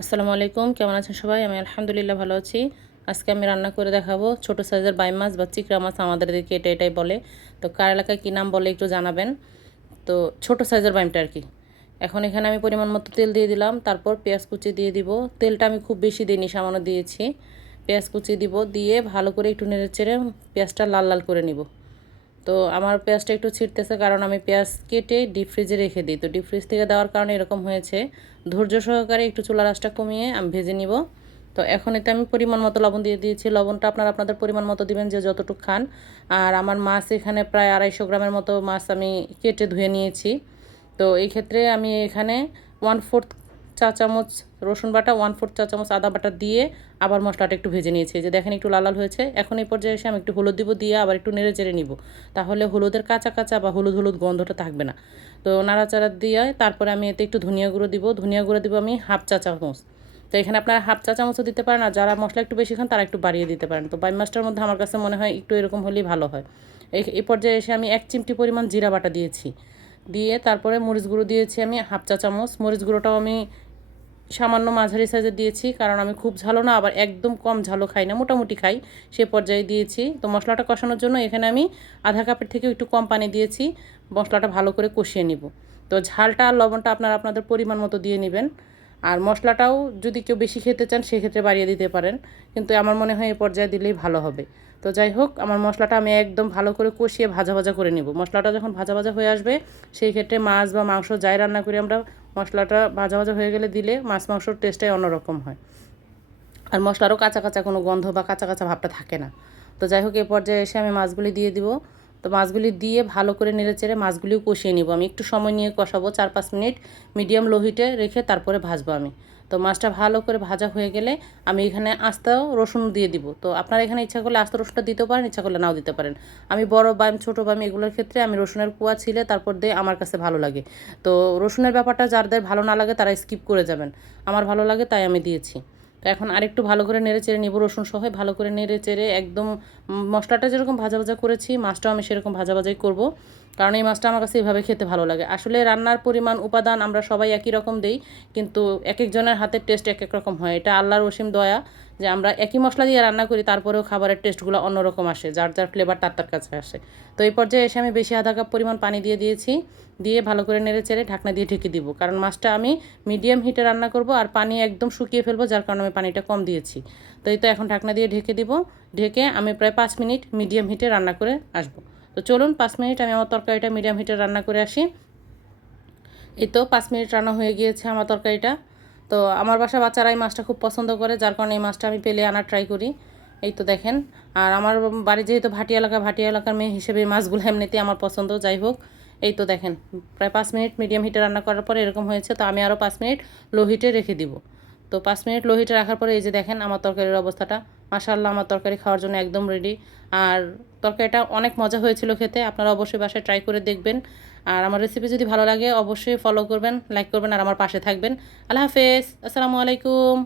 আসসালামু আলাইকুম, কেমন আছেন সবাই? আমি আলহামদুলিল্লাহ ভালো আছি। আজকে আমি রান্না করে দেখাবো ছোট সাইজের বাইম মাছ বা চিংড়া মাছ, আমাদের দিকে এটাই বলে। তো কার এলাকায় কী নাম বলে একটু জানাবেন। তো ছোট সাইজের বাইমটা আর কি। এখন এখানে আমি পরিমাণ মতো তেল দিয়ে দিলাম, তারপর পেঁয়াজ কুচি দিয়ে দিব। তেলটা আমি খুব বেশি দিইনি, সামান্য দিয়েছি। পেঁয়াজ কুচি দিব, দিয়ে ভালো করে একটু নেড়ে চেড়ে পেঁয়াজটা লাল লাল করে নিব। তো আমার পেঁয়াজটা একটু ছিটতেছে, কারণ আমি পেঁয়াজ কেটে ডিপ ফ্রিজে রেখে দিই। তো ডিপ ফ্রিজ থেকে দেওয়ার কারণে এরকম হয়েছে। ধৈর্য সহকারে একটু চুলার আঁচটা কমিয়ে আমি ভেজে নিব। তো এখন এতে আমি পরিমাণ মতো লবণ দিয়ে দিয়েছি। লবণটা আপনারা আপনাদের পরিমাণ মতো দিবেন, যে যতটুকু খান। আর আমার মাছ এখানে প্রায় 250 গ্রামের মতো মাছ আমি কেটে ধুয়ে নিয়েছি। তো এই ক্ষেত্রে আমি এখানে 1/4 চা চামচ রসুন বাটা, 1/4 চা চামচ আদা বাটা দিয়ে আবার মশলাটা একটু ভেজে নিয়েছি। যে দেখেন একটু লাল লাল হয়েছে। এখন এই পর্যায়ে এসে আমি একটু হলুদ দিব, দিয়ে আবার একটু নেড়ে চেড়ে নিব। তাহলে হলুদের কাঁচা কাঁচা বা হলুদ হলুদ গন্ধটা থাকবে না। তো নাড়াচাড়া দিয়ে তারপরে আমি এতে একটু ধনিয়া গুঁড়ো দিব। ধনিয়া গুঁড়ো দিব আমি 1/2 চা চামচ। তো এখানে আপনারা 1/2 চা চামচও দিতে পারেন, আর যারা মশলা একটু বেশি খান তারা একটু বাড়িয়ে দিতে পারেন। তো বাইম মাছটার মধ্যে আমার কাছে মনে হয় একটু এরকম হলেই ভালো হয়। এই পর্যায়ে এসে আমি 1 চিমটি পরিমাণ জিরা বাটা দিয়েছি। দিয়ে তারপরে মরিচ গুঁড়ো দিয়েছি আমি 1/2 চা চামচ। মরিচ গুঁড়োটাও আমি সামান্য মাঝারি সাইজের দিয়েছি, কারণ আমি খুব ঝালও না আবার একদম কম ঝালও খাই না, মোটামুটি খাই, সে পর্যায়ে দিয়েছি। তো মশলাটা কষানোর জন্য এখানে আমি আধা কাপের থেকেও একটু কম পানি দিয়েছি। মশলাটা ভালো করে কষিয়ে নিব। তো ঝালটা আর লবণটা আপনারা আপনাদের পরিমাণ মতো দিয়ে নেবেন। আর মশলাটাও যদি কেউ বেশি খেতে চান সেক্ষেত্রে বাড়িয়ে দিতে পারেন, কিন্তু আমার মনে হয় এই পর্যায়ে দিলেই ভালো হবে। তো যাই হোক, আমার মশলাটা আমি একদম ভালো করে কষিয়ে ভাজা ভাজা করে নিব। মশলাটা যখন ভাজা ভাজা হয়ে আসবে, সেই ক্ষেত্রে মাছ বা মাংস যাই রান্না করি আমরা, মশলাটা ভাজা ভাজা হয়ে গেলে দিলে মাছ মাংসর টেস্টটাই অন্যরকম হয়। আর মশলারও কাঁচা কাঁচা কোনো গন্ধ বা কাঁচা কাঁচা ভাবটা থাকে না। তো যাই হোক, এই পর্যায়ে এসে আমি মাছগুলি দিয়ে দিব। তো মাছগুলি দিয়ে ভালো করে নেড়ে চেড়ে মাছগুলিও কষিয়ে নিব। আমি একটু সময় নিয়ে কষাবো, 4-5 মিনিট মিডিয়াম লো হিটে রেখে তারপরে ভাজবো আমি। তো মাছটা ভালো করে ভাজা হয়ে গেলে আমি এখানে আস্ত রসুন দিয়ে দিব। তো আপনারা এখানে ইচ্ছা করলে আস্ত রসুনটা দিতেও পারেন, ইচ্ছা করলে নাও দিতে পারেন। আমি বড় বাইম ছোটো বাইম এগুলোর ক্ষেত্রে আমি রসুনের কুয়া ছিলে তারপর দিয়ে আমার কাছে ভালো লাগে। তো রসুনের ব্যাপারটা যাদের ভালো না লাগে তারা স্কিপ করে যাবেন। আমার ভালো লাগে তাই আমি দিয়েছি। তো এখন আরেকটু ভালো করে নেড়ে চেড়ে নিব, রসুন সহ ভালো করে নেড়ে চেড়ে একদম মশলাটা যেরকম ভাজা ভাজা করেছি মাছটাও আমি সেরকম ভাজা ভাজাই করব, কারণ এই মাছটা আমার কাছে এভাবে খেতে ভালো লাগে। আসলে রান্নার পরিমাণ উপাদান আমরা সবাই একই রকম দেই, কিন্তু এক একজনের হাতের টেস্ট এক এক রকম হয়। এটা আল্লাহর অসীম দয়া যে আমরা একই মশলা দিয়ে রান্না করি, তারপরেও খাবারের টেস্টগুলো অন্যরকম আসে, যার যার ফ্লেভার তার তার কাছে আসে। তো এই পর্যায়ে এসে আমি বেশি আধা কাপ পরিমাণ পানি দিয়ে দিয়েছি। দিয়ে ভালো করে নেড়ে চেড়ে ঢাকনা দিয়ে ঢেকে দিব, কারণ মাছটা আমি মিডিয়াম হিটে রান্না করব আর পানি একদম শুকিয়ে ফেলবো, যার কারণে আমি পানিটা কম দিয়েছি। তো এই তো এখন ঢাকনা দিয়ে ঢেকে দিব। ঢেকে আমি প্রায় 5 মিনিট মিডিয়াম হিটে রান্না করে আসবো। তো চলুন 5 মিনিট আমি আমার তরকারিটা মিডিয়াম হিটে রান্না করে আসি। এই তো 5 মিনিট রান্না হয়ে গিয়েছে আমার তরকারিটা। তো আমার বাসা বাচ্চারা এই মাছটা খুব পছন্দ করে, যার কারণে এই মাছটা আমি পেলে আনার ট্রাই করি। এই তো দেখেন। আর আমার বাড়ি যেহেতু ভাটিয়া এলাকার মেয়ে হিসেবে এই মাছগুলো এমনিতেই আমার পছন্দ। যাই হোক, এই তো দেখেন প্রায় 5 মিনিট মিডিয়াম হিটে রান্না করার পরে এরকম হয়েছে। তো আমি আরও 5 মিনিট লো হিটে রেখে দিব। তো 5 মিনিট লো হিটে রাখার পরে এই যে দেখেন আমার তরকারির অবস্থাটা। মাশাআল্লাহ, আমার তরকারি খাওয়ার জন্য একদম রেডি। আর তরকারিটা অনেক মজা হয়েছিল খেতে। আপনারা অবশ্যই বাসায় ট্রাই করে দেখবেন। আর আমার রেসিপি যদি ভালো লাগে অবশ্যই ফলো করবেন, লাইক করবেন আর আমার পাশে থাকবেন। আল্লাহ হাফেজ, আসসালামু আলাইকুম।